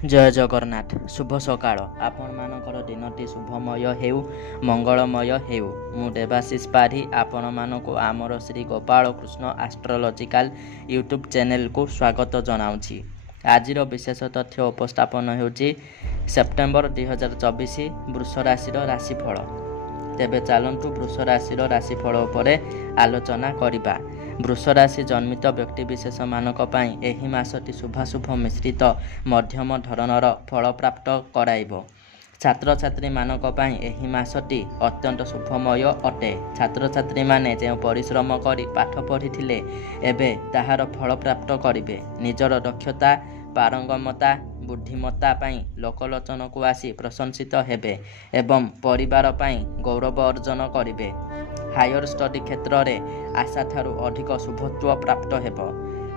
जय जगन्नाथ शुभ सकाळ आपण मानकर दिनटी शुभमय हेउ मंगलमय हेउ मु देवाशीष पारी आपण मानक आमर Shri Gopal Krishna astrological YouTube channel को स्वागत जनाऊँगी। आज विशेष तथ्य उपस्थापन होउची सेप्टेम्बर 2024 वृष राशि राशिफल। तेबे चलतु वृष राशि राशिफल उपरे आलोचना करिबा। वृष राशि जन्मित व्यक्ति विशेष मानक पई एही मासटी शुभाशुभ मिश्रित मध्यम धरणर फल प्राप्त कराइबो। छात्र छात्री मानक पई एही मासटी अत्यंत शुभमय अटे। छात्र छात्री माने जे परिश्रम करी पाठ पढ़िथिले एबे ताहार फल प्राप्त करिवे। निजर दक्षता पारंगमता बुद्धिमत्ता पई लोकलोचन को आसी प्रशंसित हेबे एवं परिवार पई गौरव अर्जन करिवे। हायर स्टडी क्षेत्र में आशा ठारू अधिक शुभत्व प्राप्त हेबो।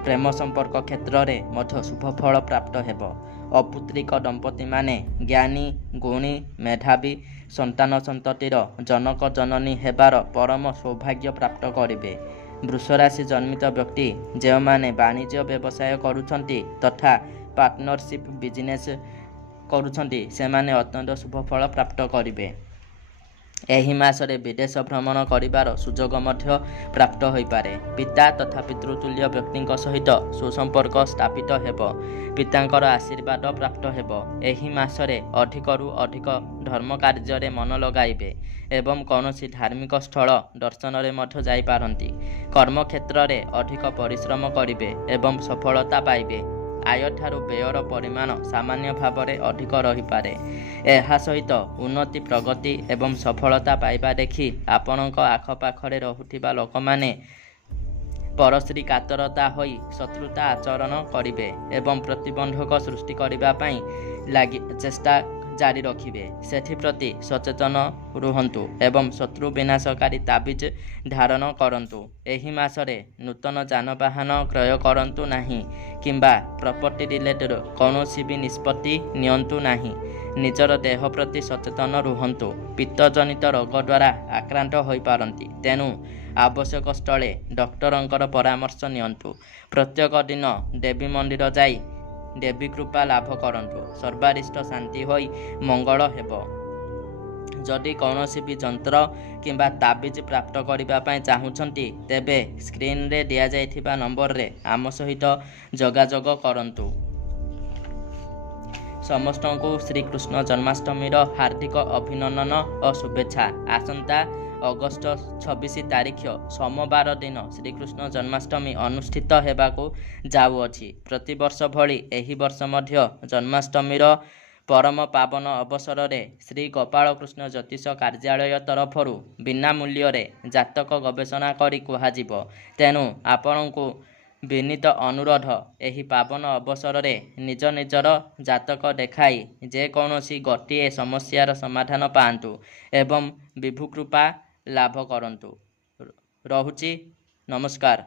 प्रेम संपर्क क्षेत्र में मध्य शुभफल प्राप्त हेबो। अपुत्रिक दंपति माने ज्ञानी गुणी मेधावी संतान संततिर जनक जननी हेबार परम सौभाग्य प्राप्त करिवे। वृष राशि जन्मित व्यक्ति जे माने वाणिज्य व्यवसाय करुछंती तथा पार्टनरशिप बिजनेस करुछंती सेमाने अत्यंत शुभफल प्राप्त करिवे। एही मासरे विदेश भ्रमण करिबार सुजोग मध्य प्राप्त होई पारे। पिता तथा पितृतुल्य व्यक्ति सहित सुसंपर्क स्थापित हेबो। पितांकर आशीर्वाद प्राप्त हेबो। एही मासरे अधिकरु अधिक धर्म कार्य मन लगाइबे एवं कौनसी धार्मिक स्थल दर्शन रे मध्य जाई पारंती। कर्म क्षेत्र रे अधिक परिश्रम करिवे एवं सफलता पाइबे। आय ठारू व्ययर परिमाण सामान्य भाव में अधिक रही पारे। एहा सहित उन्नति प्रगति एवं सफलता पाइबा देखि आपणक आखपाखरे रहुथिबा लोक माने परश्री कातरता होई शत्रुता आचरण करिवे एवं प्रतिबंधक सृष्टि करिबा पई लागि चेष्टा जारी रखिवे। सेथिप्रति सचेतन रुहंतु एवं शत्रु विनाशकारी ताबिज धारण करंतु। एही मासरे नूतन जानवाहन क्रय करंतु नाही किंबा प्रॉपर्टी रिलेटेड कौनसी भी निष्पत्ति नियंतु नाही। निजर देह प्रति सचेतन रुहंतु। पित्तजनित रोग द्वारा आक्रांत होई पारंती तेनु आवश्यक स्थले डॉक्टरंकर परामर्श नियंतु। प्रत्येक दिन देवी मंदिर जाई देवी कृपा लाभ करंतु। सर्वारिष्ट शांति होई मंगल हेबो। जदि कौनसी भी जंत्र किंबा ताबिज प्राप्त करबा पई चाहुछंती तेबे स्क्रीन रे दिया जाइथिबा नंबर रे आम सहित जोगाजोग करंतु। समस्त को श्री कृष्ण जन्माष्टमी हार्दिक अभिनंदन और शुभेच्छा। आसंता अगस्ट 26 तारीख सोमवार दिन श्रीकृष्ण जन्माष्टमी अनुष्ठित हेबाकू जाउअछि। प्रतिवर्ष भली एही वर्ष मध्य जन्माष्टमी परम पावन अवसर रे श्री गोपाल कृष्ण ज्योतिष कार्यालय तरफरु बिना मूल्य रे जातक गवेषणा करी कुहाजिबो। तेनु आपणकू विनीत अनुरोध एही पावन अवसर रे निज निजर जातक देखाई जे कौनसी गोटिए समस्यार समाधान पांतु एवं विभु कृपा लाभ करंतु। रहुची नमस्कार।